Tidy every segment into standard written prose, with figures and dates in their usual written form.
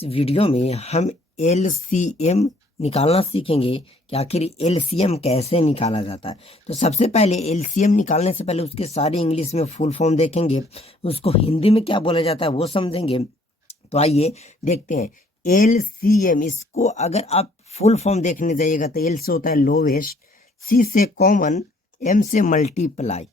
इस वीडियो में हम एलसीएम निकालना सीखेंगे कि आखिर एलसीएम कैसे निकाला जाता है। तो सबसे पहले एलसीएम निकालने से पहले उसके सारे इंग्लिश में फुल फॉर्म देखेंगे, उसको हिंदी में क्या बोला जाता है वो समझेंगे। तो आइए देखते हैं एलसीएम। इसको अगर आप फुल फॉर्म देखने जाइएगा तो एल से होता है लोवेस्ट, सी से कॉमन, एम से मल्टीप्लाई।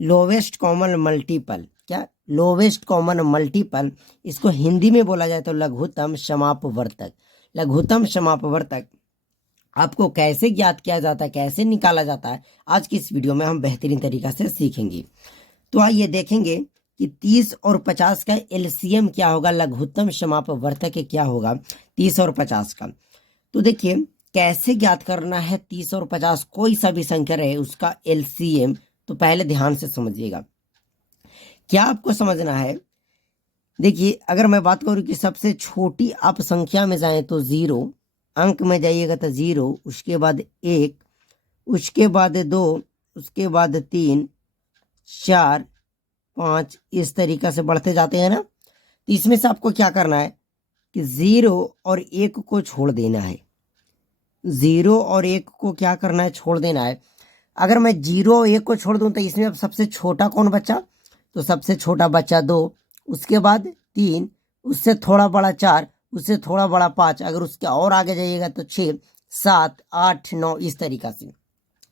लोवेस्ट कॉमन मल्टीपल, क्या लोवेस्ट कॉमन मल्टीपल, इसको हिंदी में बोला जाए तो लघुत्तम समापवर्तक। लघुत्तम समापवर्तक आपको कैसे ज्ञात किया जाता है, कैसे निकाला जाता है, आज की इस वीडियो में हम बेहतरीन तरीका से सीखेंगे। तो आइए देखेंगे कि 30 और 50 का एलसीएम क्या होगा, लघुत्तम समापवर्तक क्या होगा 30 और 50 का। तो देखिए कैसे ज्ञात करना है 30 और 50, कोई सा भी संख्या रहे उसका एलसीएम। तो पहले ध्यान से समझिएगा क्या आपको समझना है। देखिए अगर मैं बात करूं कि सबसे छोटी आप संख्या में जाएं तो 0, अंक में जाइएगा तो 0, उसके बाद 1, उसके बाद 2, उसके बाद 3, 4, 5, इस तरीका से बढ़ते जाते हैं ना। तो इसमें से आपको क्या करना है कि 0 और 1 को छोड़ देना है। 0 और 1 को क्या करना है, छोड़ देना है। अगर मैं 0 और 1 को छोड़ दूं तो इसमें अब सबसे छोटा कौन बचा, तो सबसे छोटा बच्चा 2, उसके बाद 3, उससे थोड़ा बड़ा 4, उससे थोड़ा बड़ा 5, अगर उसके और आगे जाइएगा तो 6, 7, 8, 9, इस तरीका से।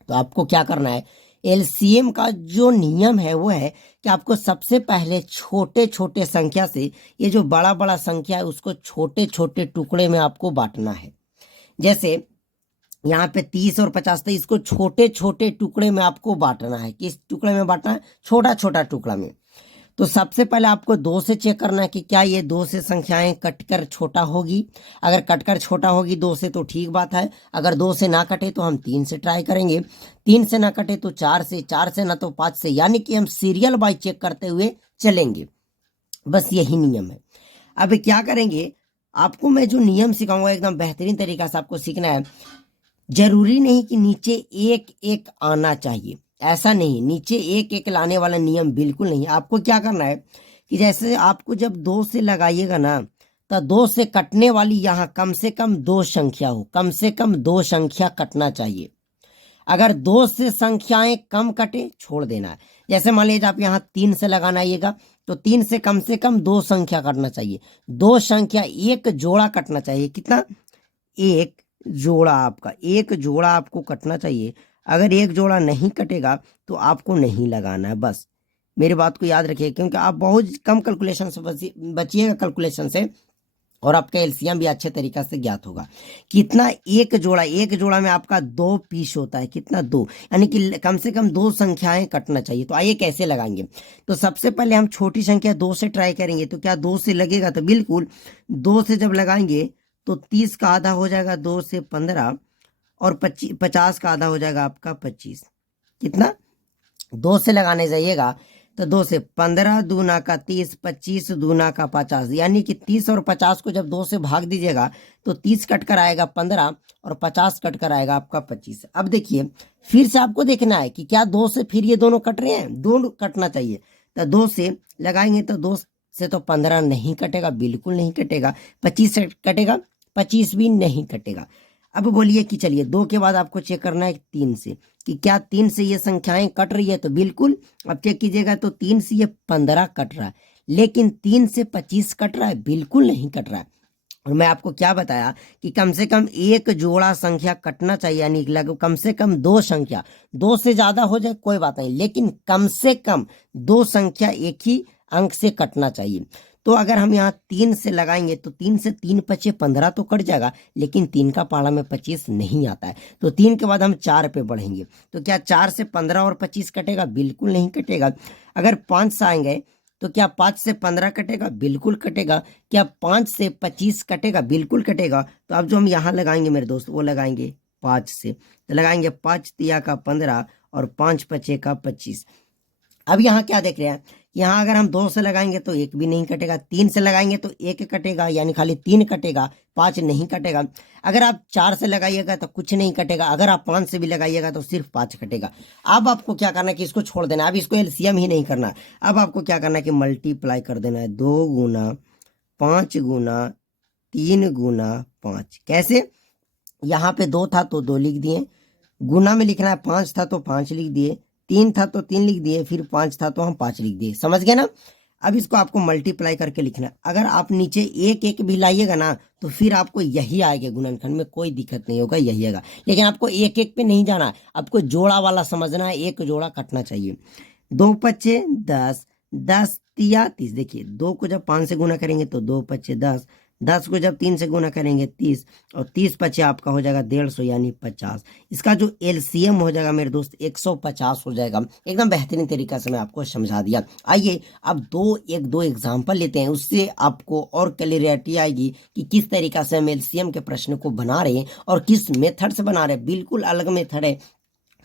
तो आपको क्या करना है, एलसीएम का जो नियम है वो है कि आपको सबसे पहले छोटे छोटे संख्या से ये जो बड़ा बड़ा संख्या है उसको छोटे छोटे टुकड़े में आपको बांटना है। जैसे यहाँ पे 30 और 50 था, इसको छोटे छोटे टुकड़े में आपको बांटना है। किस टुकड़े में बांटना है, छोटा छोटा टुकड़ा में। तो सबसे पहले आपको 2 से चेक करना है कि क्या ये 2 से संख्याएं कटकर छोटा होगी। अगर कटकर छोटा होगी 2 से तो ठीक बात है, अगर 2 से ना कटे तो हम 3 से ट्राई करेंगे, 3 से ना कटे तो 4 से, 4 से ना तो 5 से, यानी कि हम सीरियल बाय चेक करते हुए चलेंगे। बस यही नियम है। अब क्या करेंगे, आपको मैं जो नियम सिखाऊंगा एकदम बेहतरीन तरीका से आपको सीखना है। जरूरी नहीं कि नीचे एक एक आना चाहिए, ऐसा नहीं, नीचे एक एक लाने वाला नियम बिल्कुल नहीं। आपको क्या करना है कि जैसे आपको जब 2 से लगाइएगा ना तो 2 से कटने वाली यहाँ कम से कम 2 संख्या हो, कम से कम 2 संख्या कटना चाहिए। अगर 2 से संख्याएं कम कटे छोड़ देना है। जैसे मान लीजिए आप यहाँ 3 से लगाना आइएगा तो 3 से कम 2 संख्या कटना चाहिए, 2 संख्या, एक जोड़ा कटना चाहिए। कितना, एक जोड़ा, आपका एक जोड़ा आपको कटना चाहिए। अगर एक जोड़ा नहीं कटेगा तो आपको नहीं लगाना है। बस मेरी बात को याद रखिए, क्योंकि आप बहुत कम कैलकुलेशन से बचिएगा कैलकुलेशन से, और आपका एलसीएम भी अच्छे तरीके से ज्ञात होगा। कितना, एक जोड़ा, एक जोड़ा में आपका 2 पीस होता है। कितना, 2, यानी कि कम से कम 2 संख्याएं कटना चाहिए। तो आइए कैसे लगाएंगे। तो सबसे पहले हम छोटी संख्या 2 से ट्राई करेंगे। तो क्या 2 से लगेगा, तो बिल्कुल 2 से जब लगाएंगे तो 30 का आधा हो जाएगा 2 से 15, और 50 का आधा हो जाएगा आपका 25। कितना, 2 से लगाने जाइएगा तो 2 से 15 दूना का 30, 25 दूना का 50, यानी कि 30 और 50 को जब 2 से भाग दीजिएगा तो 30 कट कर आएगा 15 और 50 कट कर आएगा आपका 25। अब देखिए फिर से आपको देखना है कि क्या 2 से फिर ये दोनों कट रहे हैं, दोनों कटना चाहिए। तो 2 से लगाएंगे तो 2 से तो 15 नहीं कटेगा, बिल्कुल नहीं कटेगा। 25 से कटेगा, 25 भी नहीं कटेगा। अब बोलिए कि चलिए 2 के बाद आपको चेक करना है 3 से कि क्या 3 से ये संख्याएं कट रही है, तो बिल्कुल। अब चेक कीजिएगा तो 3 से ये 15 कट रहा है, लेकिन 3 से 25 कट रहा है, बिल्कुल नहीं कट रहा है। और मैं आपको क्या बताया कि कम से कम एक जोड़ा संख्या कटना चाहिए, यानी कम से कम 2 संख्या, 2 से ज्यादा हो जाए कोई बात नहीं, लेकिन कम से कम 2 संख्या एक ही अंक से कटना चाहिए। तो अगर हम यहाँ 3 से लगाएंगे तो 3 से 3 पचे 15 तो कट जाएगा, लेकिन 3 का पाला में 25 नहीं आता है। तो 3 के बाद हम 4 पे बढ़ेंगे तो क्या 4 से 15 और 25 कटेगा, बिल्कुल नहीं कटेगा। अगर 5 से आएंगे तो क्या 5 से 15 कटेगा, बिल्कुल कटेगा। क्या 5 से 25 कटेगा, बिल्कुल कटेगा। तो अब जो हम यहाँ लगाएंगे मेरे दोस्त, वो लगाएंगे 5 से, तो लगाएंगे 5 तिया का 15 और 5 पचे का 25। अब यहाँ क्या देख रहे हैं, यहाँ अगर हम 2 से लगाएंगे तो 1 भी नहीं कटेगा, 3 से लगाएंगे तो 1 कटेगा, यानी खाली 3 कटेगा, 5 नहीं कटेगा। अगर आप 4 से लगाइएगा तो कुछ नहीं कटेगा, अगर आप 5 से भी लगाइएगा तो सिर्फ 5 कटेगा। अब आपको क्या करना है कि इसको छोड़ देना है, अब इसको एलसीएम ही नहीं करना। अब आपको क्या करना है कि मल्टीप्लाई कर देना है, 2 गुना 5 गुना 3 गुना 5। कैसे? यहाँ पे 2 था तो 2 लिख दिए, गुना में लिखना है 5 था तो 5 लिख दिए, 3 था तो 3 लिख दिए, फिर 5 था तो हम 5 लिख दिए। समझ गए ना? अब इसको आपको मल्टीप्लाई करके लिखना है। अगर आप नीचे एक एक भी लाइएगा ना तो फिर आपको यही आएगा, गुणनखंड में कोई दिक्कत नहीं होगा, यही आएगा। लेकिन आपको एक एक पे नहीं जाना है, आपको जोड़ा वाला समझना है, एक जोड़ा कटना चाहिए। 2 पच्चे 10, 10 तिया 30। देखिए 2 को जब 5 से गुना करेंगे तो 2 पच्चे 10, 10 को जब 3 से गुना करेंगे 30, और 30 पच्चे आपका हो जाएगा 150 यानी 50। इसका जो एलसीएम हो जाएगा मेरे दोस्त 150 हो जाएगा। एकदम बेहतरीन तरीका से मैं आपको समझा दिया। आइए अब दो एग्जाम्पल लेते हैं, उससे आपको और क्लियरिटी आएगी कि किस तरीका से हम एलसीएम के प्रश्न को बना रहे हैं और किस मेथड से बना रहे हैं। बिल्कुल अलग मेथड है।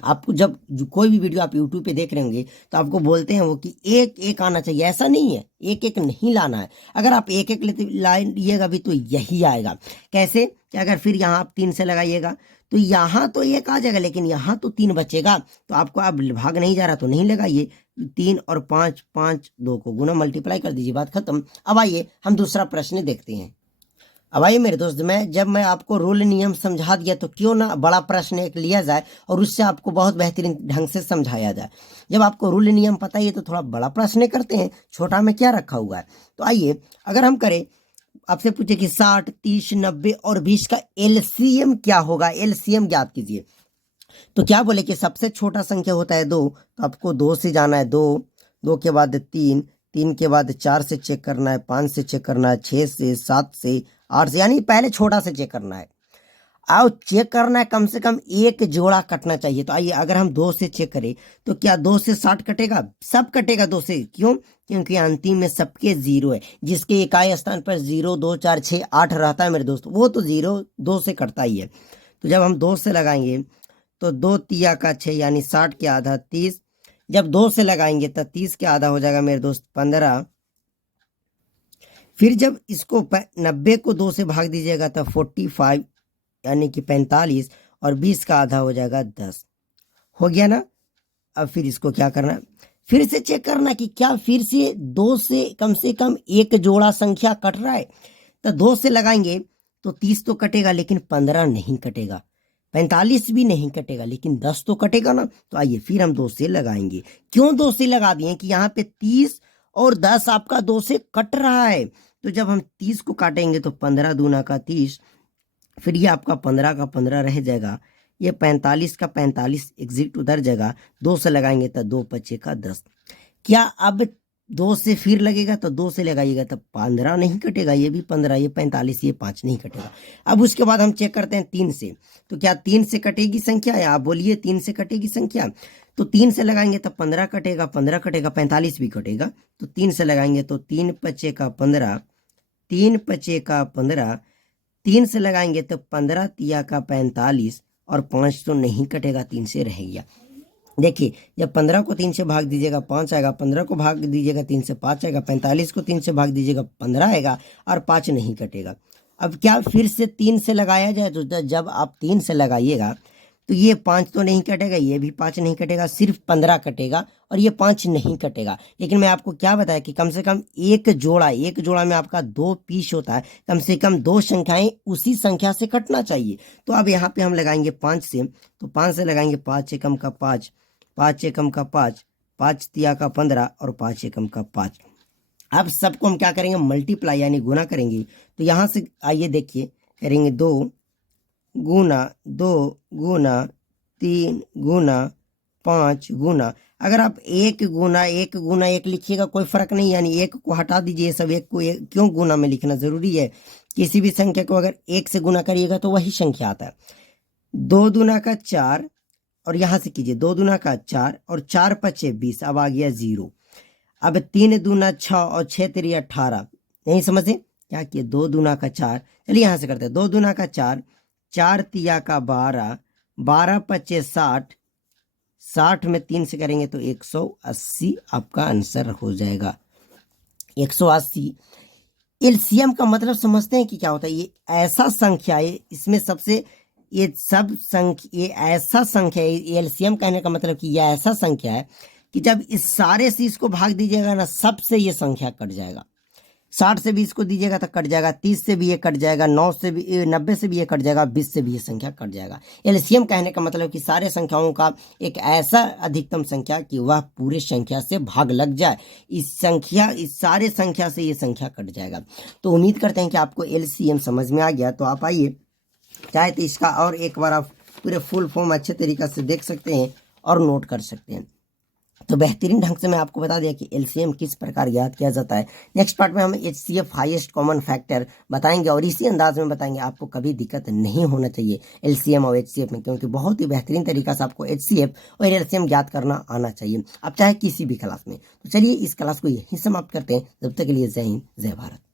आपको जब कोई भी वीडियो आप YouTube पे देख रहे होंगे तो आपको बोलते हैं वो कि एक एक आना चाहिए, ऐसा नहीं है, एक एक नहीं लाना है। अगर आप एक एक लाइएगा भी तो यही आएगा। कैसे? कि अगर फिर यहाँ आप 3 से लगाइएगा तो यहाँ तो एक आ जाएगा, लेकिन यहाँ तो 3 बचेगा, तो आपको अब भाग नहीं जा रहा तो नहीं लगाइए। 3 और 5, 5 2 को गुना मल्टीप्लाई कर दीजिए, बात खत्म। अब आइए हम दूसरा प्रश्न देखते हैं। अब आइए मेरे दोस्त, जब मैं आपको रूल नियम समझा दिया तो क्यों ना बड़ा प्रश्न एक लिया जाए और उससे आपको बहुत बेहतरीन ढंग से समझाया जाए। जब आपको रूल नियम पता ही है तो थोड़ा बड़ा प्रश्न करते हैं, छोटा में क्या रखा हुआ है। तो आइए अगर हम करें, आपसे पूछे कि 60, 30, 90 और 20 का एलसीएम क्या होगा, एलसीएम ज्ञात कीजिए। तो क्या बोले कि सबसे छोटा संख्या होता है 2, तो आपको 2 से जाना है, 2, 2 के बाद 3, 3 के बाद 4 से चेक करना है, 5 से चेक करना है, 6 से, 7 से, 8 से, यानी पहले छोटा से चेक करना है। आओ चेक करना है, कम से कम एक जोड़ा कटना चाहिए। तो आइए अगर हम 2 से चेक करें तो क्या 2 से 60 कटेगा? सब कटेगा 2 से। क्यों? क्योंकि अंतिम में सबके 0 है। जिसके इकाई स्थान पर 0, 2, 4, 6, 8 रहता है मेरे दोस्त, वो तो 0 2 से कटता ही है। तो जब हम 2 से लगाएंगे तो 2 तिया का 6 यानी 60 के आधा 30। जब 2 से लगाएंगे तो 30 के आधा हो जाएगा मेरे दोस्त 15। फिर जब इसको 90 को 2 से भाग दीजिएगा तो 45 यानी कि 45, और 20 का आधा हो जाएगा 10। हो गया ना? अब फिर इसको क्या करना, फिर से चेक करना कि क्या फिर से 2 से कम एक जोड़ा संख्या कट रहा है। तो 2 से लगाएंगे तो 30 तो कटेगा, लेकिन 15 नहीं कटेगा, 45 भी नहीं कटेगा, लेकिन 10 तो कटेगा ना। तो आइए फिर हम 2 से लगाएंगे। क्यों 2 से लगा दिए? कि यहाँ पे 30 और 10 आपका 2 से कट रहा है। तो जब हम 30 को काटेंगे तो 15 दूना का 30, फिर ये आपका 15 का 15 रह जाएगा, ये 45 का 45 एग्जिट उधर जाएगा। 2 से लगाएंगे तो 2 पच्चे का 10। क्या अब 2 से फिर लगेगा तो 2 से लगाइएगा तो 15 नहीं कटेगा, ये भी 15, ये 45, ये 5 नहीं कटेगा। अब उसके बाद हम चेक करते हैं 3 से। तो क्या 3 से कटेगी संख्या? या आप बोलिए 3 से कटेगी संख्या? तो 3 से लगाएंगे तो 15 कटेगा, 15 कटेगा, 45 भी कटेगा। तो 3 से लगाएंगे तो 3 पच्चे का 15, 3 पच्चे का 15, 3 से लगाएंगे तो 15 तिया का 45, और 5 तो नहीं कटेगा, 3 से रह गया। देखिए जब 15 को 3 से भाग दीजिएगा 5 आएगा, 15 को भाग दीजिएगा 3 से 5 आएगा, 45 को 3 से भाग दीजिएगा 15 आएगा, और 5 नहीं कटेगा। अब क्या फिर से 3 से लगाया जाए? तो जब आप 3 से लगाइएगा तो ये 5 तो नहीं कटेगा, ये भी 5 नहीं कटेगा, सिर्फ 15 कटेगा, और ये 5 नहीं कटेगा। लेकिन मैं आपको क्या बताया कि कम से कम एक जोड़ा में आपका 2 पीस होता है, कम से कम 2 संख्याएं उसी संख्या से कटना चाहिए। तो अब यहाँ पे हम लगाएंगे 5 से, तो 5 से लगाएंगे 5 एकम का 5, 5 एकम का 5, 5 तिया का 15, और 5 एकम का 5। अब सबको हम क्या करेंगे? मल्टीप्लाई यानी गुना करेंगे। तो यहाँ से आइए देखिए, करेंगे 2 गुना 2 गुना 3 गुना 5 गुना, अगर आप 1 गुना 1 लिखिएगा कोई फर्क नहीं, यानी 1 को हटा दीजिए, सब 1 को क्यों गुना में लिखना जरूरी है? किसी भी संख्या को अगर 1 से गुना करिएगा तो वही संख्या आता है। 2 दूना का 4, और यहाँ से कीजिए 2 दूना का 4, और 4 पचे 20, अब आ गया 0। अब 3 दूना 6, और 6 तेरी 18। नहीं समझे? क्या किए? 2 दूना का 4, चलिए यहाँ से करते हैं। 2 दूना का 4, 4 तिया का 12, 12 पचे 60, 60 में 3 से करेंगे तो 180 आपका आंसर हो जाएगा, 180। एलसीएम का मतलब समझते हैं कि क्या होता है? ये ऐसा संख्या है, इसमें सबसे ये ऐसा संख्या है। एलसीएम कहने का मतलब कि ये ऐसा संख्या है कि जब इस सारे से इसको भाग दीजिएगा ना, सबसे ये संख्या कट जाएगा। 60 से भी इसको दीजिएगा तो कट जाएगा, 30 से भी ये कट जाएगा, 9 से भी 90 से भी ये कट जाएगा, 20 से भी ये संख्या कट जाएगा। एलसीएम कहने का मतलब कि सारे संख्याओं का एक ऐसा अधिकतम संख्या कि वह पूरे संख्या से भाग लग जाए, इस सारे संख्या से ये संख्या कट जाएगा। तो उम्मीद करते हैं कि आपको एलसीएम समझ में आ गया। तो आप आइए, चाहे तो इसका और एक बार आप पूरे फुल फॉर्म अच्छे तरीक़े से देख सकते हैं और नोट कर सकते हैं। तो बेहतरीन ढंग से मैं आपको बता दिया कि एलसीएम किस प्रकार ज्ञात किया जाता है। नेक्स्ट पार्ट में हम एचसीएफ हाईएस्ट कॉमन फैक्टर बताएंगे और इसी अंदाज में बताएंगे। आपको कभी दिक्कत नहीं होना चाहिए एलसीएम और एचसीएफ में, क्योंकि बहुत ही बेहतरीन तरीका से आपको एचसीएफ और एलसीएम ज्ञात करना आना चाहिए, आप चाहे किसी भी क्लास में। तो चलिए इस क्लास को यहीं समाप्त करते हैं। जब तक के लिए जय हिंद, जय भारत।